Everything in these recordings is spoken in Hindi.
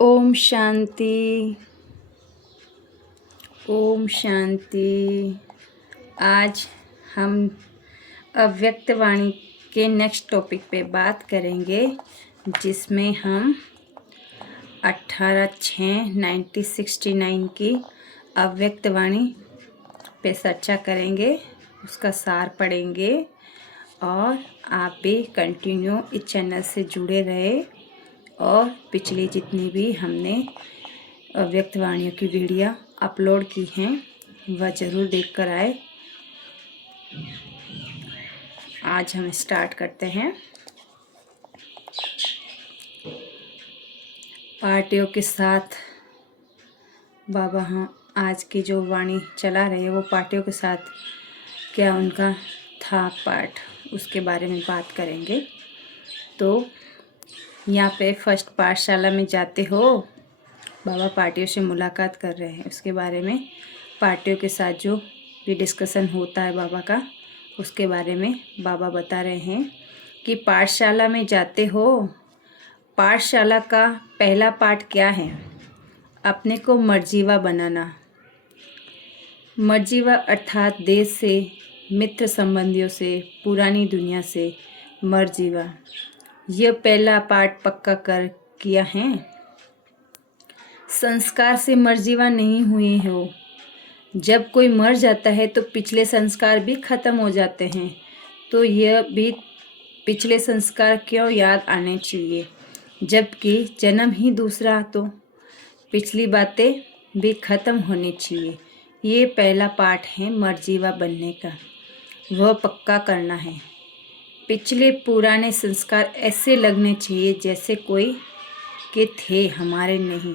ओम शांति। ओम शांति। आज हम अव्यक्त वाणी के नेक्स्ट टॉपिक पे बात करेंगे, जिसमें हम 18/6/1969 की अव्यक्त वाणी पे चर्चा करेंगे, उसका सार पढ़ेंगे। और आप भी कंटिन्यू इस चैनल से जुड़े रहे और पिछली जितनी भी हमने अव्यक्त वाणियों की वीडियो अपलोड की हैं वह ज़रूर देख कर आए। आज हम स्टार्ट करते हैं। पार्टियों के साथ बाबा आज की जो वाणी चला रहे हैं वो पार्टियों के साथ क्या उनका था पाठ, उसके बारे में बात करेंगे। तो यहाँ पे फर्स्ट पाठशाला में जाते हो, बाबा पार्टियों से मुलाकात कर रहे हैं, उसके बारे में पार्टियों के साथ जो भी डिस्कशन होता है बाबा का, उसके बारे में बाबा बता रहे हैं कि पाठशाला में जाते हो। पाठशाला का पहला पाठ क्या है? अपने को मर्जीवा बनाना। मर्जीवा अर्थात देश से, मित्र संबंधियों से, पुरानी दुनिया से मर्जीवा। यह पहला पाठ पक्का कर किया है। संस्कार से मर्जीवा नहीं हुए हो। जब कोई मर जाता है तो पिछले संस्कार भी खत्म हो जाते हैं, तो यह भी पिछले संस्कार क्यों याद आने चाहिए, जबकि जन्म ही दूसरा, तो पिछली बातें भी खत्म होनी चाहिए। ये पहला पाठ है मर्जीवा बनने का, वह पक्का करना है। पिछले पुराने संस्कार ऐसे लगने चाहिए जैसे कोई के थे, हमारे नहीं।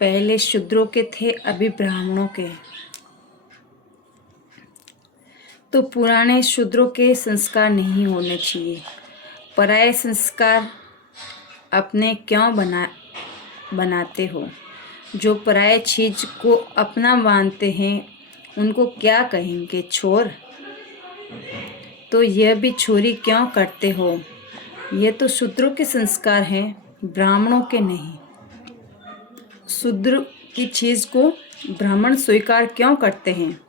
पहले शूद्रों के थे, अभी ब्राह्मणों के। तो पुराने शूद्रों के संस्कार नहीं होने चाहिए। पराये संस्कार अपने क्यों बनाते हो? जो पराये चीज को अपना मानते हैं उनको क्या कहेंगे, छोर? तो यह भी चोरी क्यों करते हो? यह तो शूद्रों के संस्कार हैं, ब्राह्मणों के नहीं। शूद्र की चीज को ब्राह्मण स्वीकार क्यों करते हैं?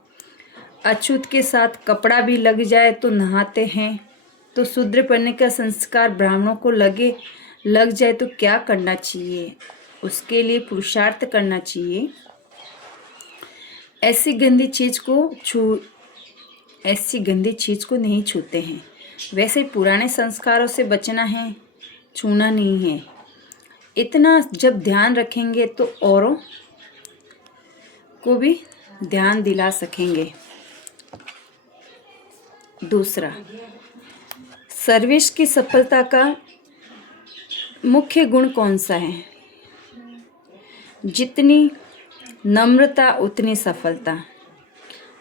अछूत के साथ कपड़ा भी लग जाए तो नहाते हैं, तो शूद्र बनने का संस्कार ब्राह्मणों को लग जाए तो क्या करना चाहिए? उसके लिए पुरुषार्थ करना चाहिए। ऐसी गंदी चीज को नहीं छूते हैं। वैसे पुराने संस्कारों से बचना है, छूना नहीं है। इतना जब ध्यान रखेंगे तो औरों को भी ध्यान दिला सकेंगे। दूसरा, सर्विस की सफलता का मुख्य गुण कौन सा है? जितनी नम्रता उतनी सफलता।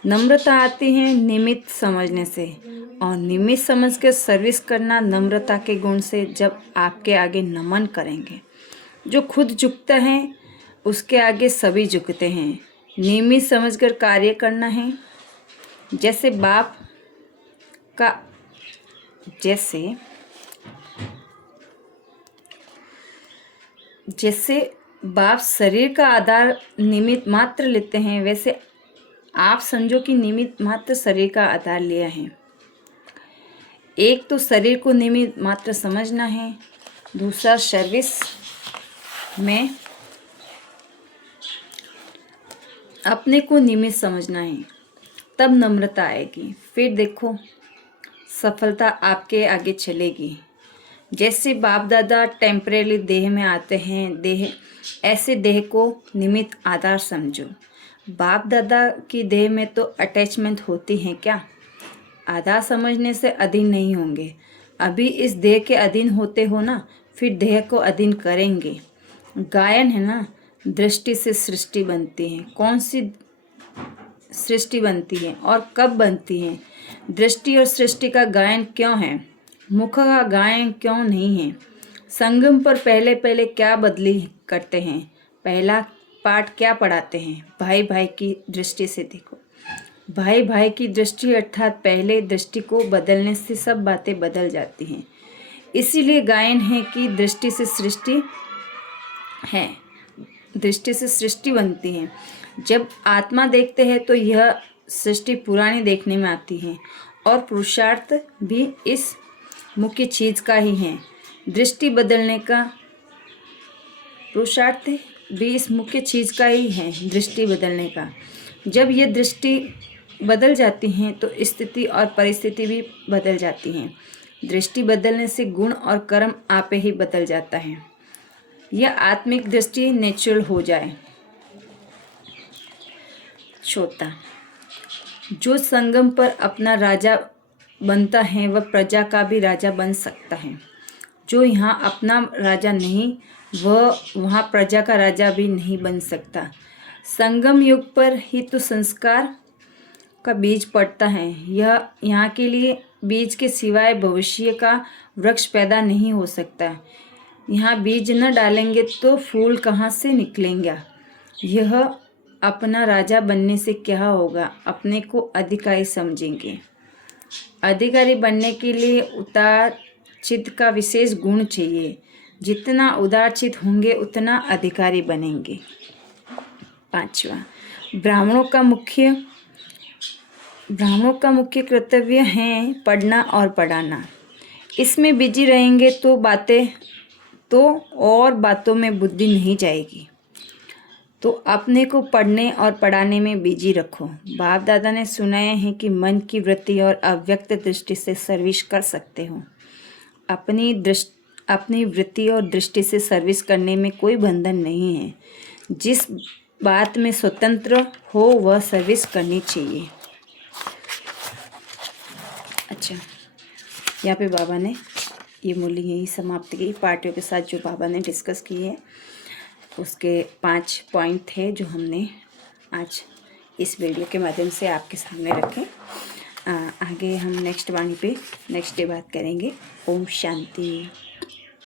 नम्रता आती है निमित्त समझने से, और निमित्त समझ कर सर्विस करना नम्रता के गुण से। जब आपके आगे नमन करेंगे, जो खुद झुकता है उसके आगे सभी झुकते हैं। निमित्त समझकर कार्य करना है। जैसे बाप शरीर का आधार निमित्त मात्र लेते हैं, वैसे आप समझो कि निमित्त मात्र शरीर का आधार लिया है। एक तो शरीर को निमित्त मात्र समझना है, दूसरा सर्विस में अपने को निमित्त समझना है, तब नम्रता आएगी। फिर देखो सफलता आपके आगे चलेगी। जैसे बाप दादा टेम्परेरी देह में आते हैं, ऐसे देह को निमित्त आधार समझो। बाप दादा की देह में तो अटैचमेंट होती है क्या? आधार समझने से अधीन नहीं होंगे। अभी इस देह के अधीन होते हो ना, फिर देह को अधीन करेंगे। गायन है ना, दृष्टि से सृष्टि बनती है। कौन सी सृष्टि बनती है और कब बनती है? दृष्टि और सृष्टि का गायन क्यों है? मुख का गायन क्यों नहीं है? संगम पर पहले पहले क्या बदली करते हैं? पहला पाठ क्या पढ़ाते हैं? भाई भाई की दृष्टि से देखो। भाई भाई की दृष्टि अर्थात पहले दृष्टि को बदलने से सब बातें बदल जाती हैं। इसीलिए गायन है कि दृष्टि से सृष्टि है। दृष्टि से सृष्टि बनती है। जब आत्मा देखते हैं तो यह सृष्टि पुरानी देखने में आती है और पुरुषार्थ भी इस मुख्य चीज़ का ही है। दृष्टि बदलने का पुरुषार्थ भी इस मुख्य चीज़ का ही है, दृष्टि बदलने का। जब ये दृष्टि बदल जाती हैं तो स्थिति और परिस्थिति भी बदल जाती हैं। दृष्टि बदलने से गुण और कर्म आपे ही बदल जाता है। यह आत्मिक दृष्टि नेचुरल हो जाए। चौथा, जो संगम पर अपना राजा बनता है वह प्रजा का भी राजा बन सकता है। जो यहाँ अपना राजा नहीं, वह वहाँ प्रजा का राजा भी नहीं बन सकता। संगम युग पर ही तो संस्कार का बीज पड़ता है। यह यहाँ के लिए बीज के सिवाय भविष्य का वृक्ष पैदा नहीं हो सकता। यहाँ बीज न डालेंगे तो फूल कहाँ से निकलेंगे। यह अपना राजा बनने से क्या होगा, अपने को अधिकारी समझेंगे। अधिकारी बनने के लिए उदार चित्त का विशेष गुण चाहिए। जितना उदार चित्त होंगे उतना अधिकारी बनेंगे। पांचवा, ब्राह्मणों का मुख्य कर्तव्य है पढ़ना और पढ़ाना। इसमें बिजी रहेंगे तो और बातों में बुद्धि नहीं जाएगी। तो अपने को पढ़ने और पढ़ाने में बिजी रखो। बाप दादा ने सुनाया है कि मन की वृत्ति और अव्यक्त दृष्टि से सर्विस कर सकते हो। अपनी वृत्ति और दृष्टि से सर्विस करने में कोई बंधन नहीं है। जिस बात में स्वतंत्र हो वह सर्विस करनी चाहिए। अच्छा, यहाँ पे बाबा ने ये मूल्य यही समाप्त की। पार्टियों के साथ जो बाबा ने डिस्कस किए हैं उसके 5 पॉइंट थे जो हमने आज इस वीडियो के माध्यम से आपके सामने रखे। आगे हम नेक्स्ट वाणी पे नेक्स्ट डे बात करेंगे। ओम शांति।